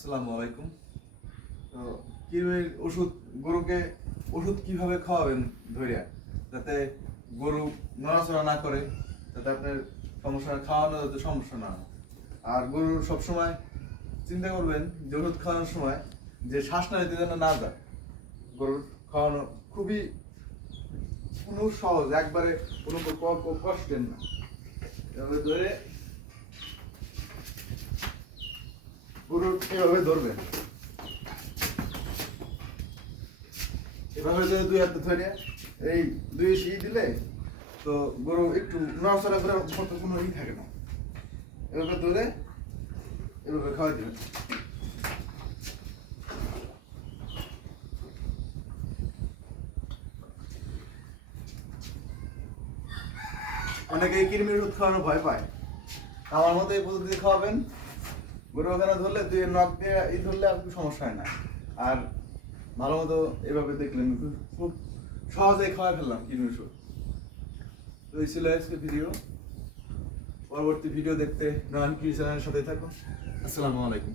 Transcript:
আসসালামু আলাইকুম। তো কৃমির ওষুধ গরুকে ওষুধ কিভাবে খাওয়াবেন ধরিয়া, যাতে গরু নড়াচড়া না করে, যাতে আপনার সমস্যা খাওয়ানো যাতে সমস্যা না হয়। আর গরুর সবসময় চিন্তা করবেন যে ওষুধ খাওয়ানোর সময় যে শ্বাস নাড়িতে যেন না যায়। গরুর খাওয়ানো খুবই কোনো সহজ, একবারে কোনো কষ্টের না। এভাবে ধরে গরুর এভাবে ধরবেন, এভাবে যদি দুই হাতে ধরে এই দুই শি দিলে তো গরু একটু নড়াচড়া করে মতো কোনো থাকে না। এভাবে ধরে এভাবে খাওয়াই দেবেন। অনেকেই কৃমির ওষুধ খাওয়ানো ভয় পায়, আমার মতো এই পদ্ধতি খাওয়াবেন। গরু ওখানে ধরলে দুই নখ দিয়ে ধরলে আর কোনো সমস্যা হয় না। আর ভালো মতো এভাবে দেখলেন, খুব সহজেই খাওয়া ফেললাম কৃমির ওষুধ। তো এই ছিল আজকে ভিডিও। পরবর্তী ভিডিও দেখতে নয়ন কৃষি চ্যানেলের সাথে থাকুন। আসসালামু আলাইকুম।